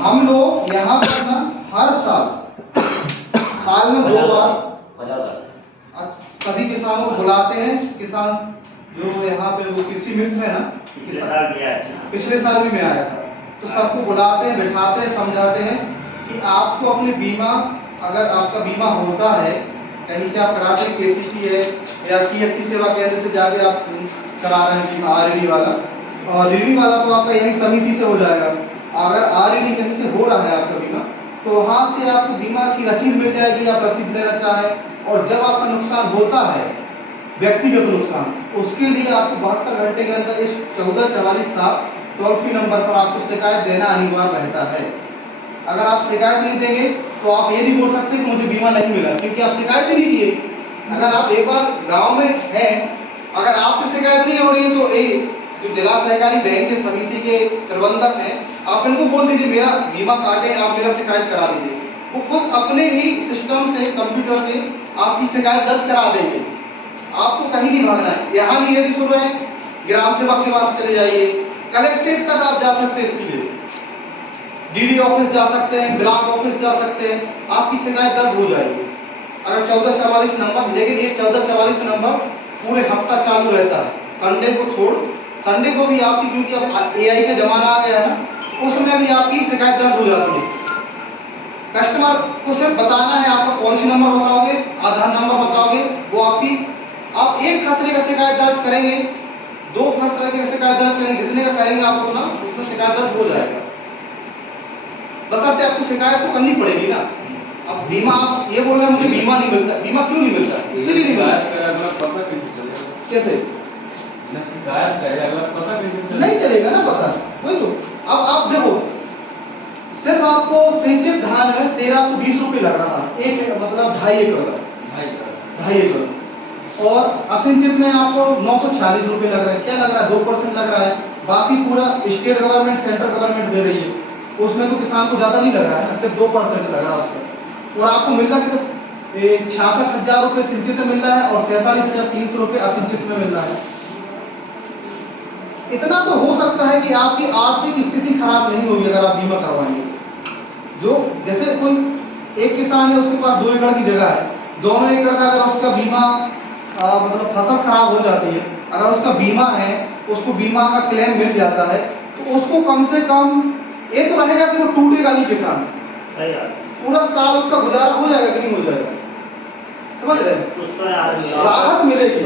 हम लोग यहाँ पर ना हर साल में 2 बार सभी किसानों को बुलाते हैं। किसान जो यहाँ पे वो कृषि मित्र है ना, पिछले साल भी मैं आया था, तो सबको बुलाते हैं, बैठाते हैं, समझाते हैं कि आपको अपने बीमा, अगर आपका बीमा होता है कहीं से आप कराते हैं, केसीसी है या सीएससी सेवा केंद्र से जाके आप करा रहे हैं बीमा, आरईडी वाला, और रीडी वाला तो आपका यही समिति से हो जाएगा। अगर आरईडी कहीं से हो रहा है आपका बीमा, तो वहाँ से आपको बीमा की रसीद मिल जाएगी, आप रसीद लेना चाहें। और जब आपका नुकसान होता है, व्यक्तिगत नुकसान, उसके लिए आपको 72 घंटे के अंदर इस 1444 टोल फ्री नंबर पर आपको शिकायत देना अनिवार्य रहता है। अगर आप शिकायत नहीं देंगे तो आप ये नहीं बोल सकते कि मुझे बीमा नहीं मिला, क्योंकि आप शिकायत ही नहीं किए। अगर आप एक बार गांव में हैं, अगर आपसे शिकायत नहीं हो रही है, तो जो जिला सहकारी बैंक के समिति के प्रबंधक हैं, आप इनको बोल दीजिए मेरा बीमा काटे, आप मेरा शिकायत करा दीजिए। वो खुद अपने ही सिस्टम से, कंप्यूटर से आपकी शिकायत दर्ज करा देंगे। आपको कहीं नहीं भागना है। यहाँ नहीं यदि सुन रहे हैं, ग्राम सेवक के पास चले जाइए, कलेक्ट्रेट तक आप जा सकते हैं, इसके लिए डीडी ऑफिस जा सकते हैं, ब्लॉक ऑफिस जा सकते हैं, आपकी शिकायत दर्ज हो जाएगी अगर 1444 नंबर। लेकिन ये 1444 नंबर पूरे हफ्ता चालू रहता है, संडे को छोड़। संडे को भी आपकी, क्योंकि अब एआई का जमाना आ गया है ना, उसमें भी आपकी शिकायत दर्ज हो जाती है। कस्टमर को सिर्फ बताना है, आपका पॉलिसी नंबर बताओगे, आधार नंबर बताओगे, वो आपकी, आप एक खसरे का शिकायत दर्ज करेंगे, 2 खसरे का शिकायत दर्ज करेंगे, जितने का करेंगे आप उतना उसमें शिकायत दर्ज हो जाएगा। बशर्ते आपको शिकायत तो करनी पड़ेगी ना। अब बीमा, आप ये बोल रहे हैं मुझे बीमा नहीं मिलता, बीमा क्यों नहीं मिलता? इसीलिए नहीं मिलता। कैसे नहीं चलेगा ना पता, वही तो। अब आप देखो, सिर्फ आपको सिंचित धान में 1320 रुपये लग रहा है, एक मतलब 2.5 एकड़ का, 2.5 एकड़, और असिंचित में आपको 946 रुपये लग रहा है। क्या लग रहा है? 2% लग रहा है। बाकी पूरा स्टेट गवर्नमेंट, सेंट्रल गवर्नमेंट दे रही है, उसमें तो किसान को ज्यादा नहीं लग रहा है, सिर्फ 2% लग रहा है उसमें। और आपको मिल रहा है 66,000 रुपये सिंचित में मिल रहा है और 47,300 रुपये असिंचित में मिल रहा है। इतना तो हो सकता है कि आपकी आर्थिक स्थिति खराब नहीं होगी अगर आप बीमा करवाएंगे। जो जैसे कोई एक किसान है, उसके पास 2 एकड़ की जगह है, दोनों एकड़ का अगर उसका बीमा मतलब फसल खराब हो जाती है, अगर उसका बीमा है, उसको बीमा का क्लेम मिल जाता है, तो उसको कम से कम ये तो रहेगा कि वो टूटेगा नहीं किसान, पूरा साल उसका गुजारा हो जाएगा कि नहीं हो जाएगा, समझ रहे हैं? राहत मिलेगी,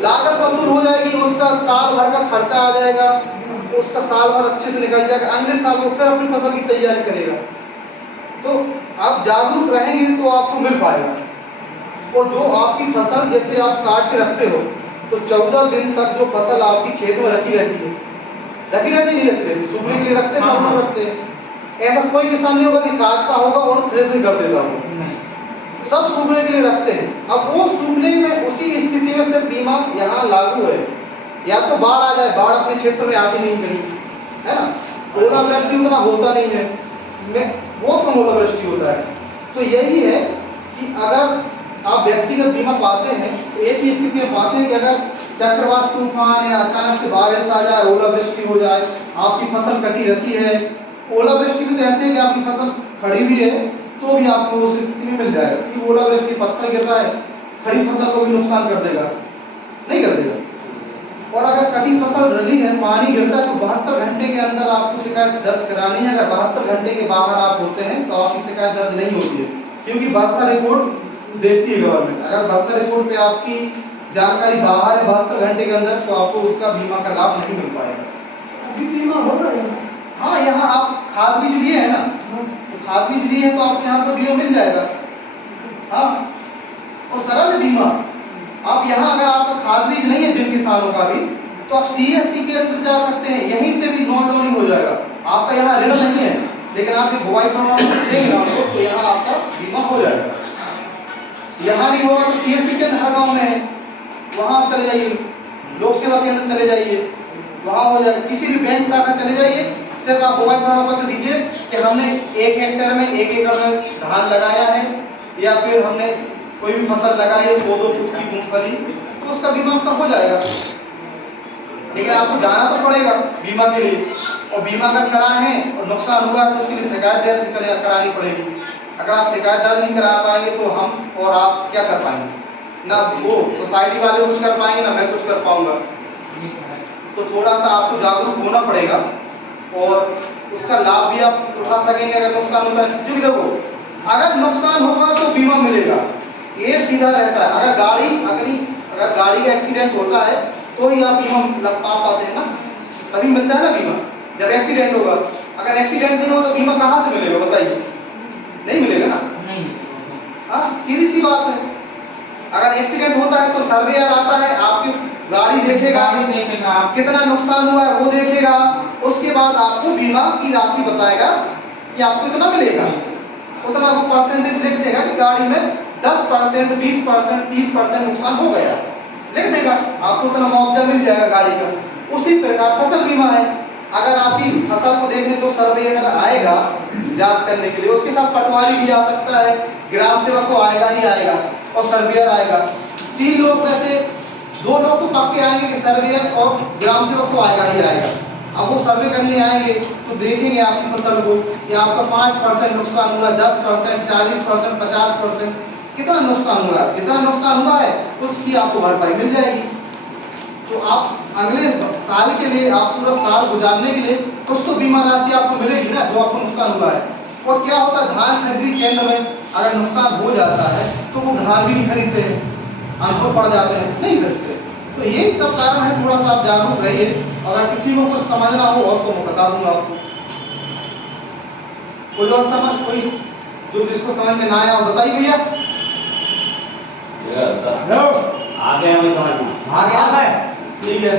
लागत वसूल हो जाएगी, उसका साल भर का खर्चा आ जाएगा, उसका साल भर अच्छे से निकल जाएगा, अगले साल वो फिर अपनी फसल की तैयारी करेगा। तो आप जागरूक रहेंगे तो आपको मिल पाएगा। और जो आपकी फसल जैसे आप काट के रखते हो, तो 14 दिन तक जो फसल आपकी खेत में रखी रहती है, नहीं रखते, सूखने के लिए रखते, सब लोग रखते हैं। ऐसा कोई किसान नहीं होगा कि काटता होगा और थ्रेसिंग कर देता होगा, सब सूखने के लिए रखते हैं। अब वो सूखने में, उसी स्थिति में सिर्फ बीमा यहाँ लागू है। या तो बाढ़ आ जाए, बाढ़ अपने क्षेत्र में आती नहीं कहीं, है ना, ओलावृष्टि उतना होता नहीं है, बहुत कम ओलावृष्टि होता है। तो यही है कि अगर आप व्यक्तिगत बीमा पाते हैं तो एक ही स्थिति में पाते हैं कि अगर चक्रवात तूफान या अचानक से बारिश आ जाए, ओलावृष्टि हो जाए, आपकी फसल कटी रहती है, ओलावृष्टि में तो ऐसे है कि आपकी फसल खड़ी हुई है तो भी आपको उस स्थिति में मिल जाएगा, क्योंकि ओलावृष्टि पत्थर गिर रहा है, खड़ी फसल को भी नुकसान कर देगा, नहीं कर देगा। और अगर कटी फसल रली है, पानी गिरता है, तो 72 घंटे के अंदर आपको शिकायत दर्ज करानी है। अगर 72 घंटे के बाहर आप होते हैं तो आपकी शिकायत दर्ज नहीं होती है, क्योंकि वर्षा रिपोर्ट देखती है गवर्नमेंट। अगर वर्षा रिपोर्ट पे आपकी जानकारी बाहर है 72 घंटे के अंदर, तो आपको उसका बीमा का लाभ नहीं मिल पाएगा। अभी बीमा हो रहा है। हाँ, यहाँ आप खाद बीज लिए है ना, तो खाद बीज लिए है तो आपको यहाँ पर बीमा मिल जाएगा। हाँ, और सरल है बीमा। आप यहाँ अगर आपका खाद बीज नहीं है जिन किसानों का भी, तो आप सीएससी के अंदर जा सकते हैं, यहीं से भी नॉन लोनिंग हो जाएगा। आपका यहाँ ऋण नहीं है, लेकिन आप बुआई प्रमाण पत्र देंगे ना आपको, तो यहाँ आपका बीमा हो जाएगा। यहाँ नहीं होगा तो सीएससी के हर गाँव में है, वहाँ आप चले जाइए, लोक सेवा के अंदर चले जाइए, वहाँ हो जाएगा। किसी भी बैंक शाखा चले जाइए, सिर्फ आप बुआई प्रमाण पत्र दीजिए कि हमने 1 हेक्टेयर में 1 एकड़ में धान लगाया है, या फिर हमने कोई भी फसल लगाई है, 2-2 फुट की मूंगफली, तो उसका बीमा आपका हो जाएगा। लेकिन आपको जाना तो पड़ेगा बीमा के लिए, और बीमा अगर कराए हैं और नुकसान हुआ है तो उसके लिए शिकायत दर्ज करानी पड़ेगी। अगर आप शिकायत दर्ज नहीं करा पाएंगे तो हम और आप क्या कर पाएंगे? ना वो सोसाइटी वाले कुछ कर पाएंगे, ना मैं कुछ कर पाऊंगा। तो थोड़ा सा आपको जागरूक होना पड़ेगा और उसका लाभ भी आप उठा सकेंगे अगर नुकसान होता है। क्योंकि देखो, अगर नुकसान होगा तो बीमा मिलेगा, ये सीधा रहता है। अगर गाड़ी का एक्सीडेंट होता है तो ही आप बीमा लग पाते हैं ना, तभी मिलता है ना बीमा, जब एक्सीडेंट होगा। अगर एक्सीडेंट नहीं हो तो बीमा कहाँ से मिलेगा बताइए? नहीं मिलेगा ना। हाँ, सीधी सी बात है। अगर एक्सीडेंट होता है तो सर्वेयर आता है, आपकी गाड़ी देखेगा, कितना नुकसान हुआ है वो देखेगा, उसके बाद आपको बीमा की राशि बताएगा कि आपको इतना मिलेगा। उतना वो परसेंटेज लिख देगा कि गाड़ी में 10%, 20%, 30% नुकसान हो गया, लिख देगा, आपको उतना मुआवजा मिल जाएगा गाड़ी का। उसी प्रकार फसल बीमा है। अगर आपकी फसल को देखने तो सर्वेयर आएगा जांच करने के लिए, उसके साथ पटवारी भी आ सकता है, ग्राम सेवक तो आएगा ही आएगा और सर्वेयर आएगा। 3 लोग में से 2 लोग तो पक्के आएंगे कि सर्वेयर और ग्राम सेवक तो आएगा ही आएगा। अब वो सर्वे करने आएंगे तो देखेंगे आपकी फसल को कि आपका 5% नुकसान हुआ, 10%, 40%, 50%, कितना नुकसान हुआ है, कितना नुकसान हुआ है उसकी आपको भरपाई मिल जाएगी। तो आप अगले साल के लिए, आप पूरा साल गुजारने के लिए कुछ तो बीमा राशि आपको मिलेगी ना, जो आपको नुकसान हुआ है। और क्या होता है, धान खरीदी केंद्र में अगर नुकसान हो जाता है तो वो धान भी नहीं खरीदते हैं, अनपढ़ पड़ जाते हैं, नहीं खरीदते। तो यही सब कारण है, थोड़ा सा आप जागरूक रहिए। अगर किसी को कुछ समझना हो और तो मैं बता दूंगा आपको। कोई जो जिसको समझ में ना आया हो बताइए भैया। आ गया हमें समझ में, आ गया, ठीक है।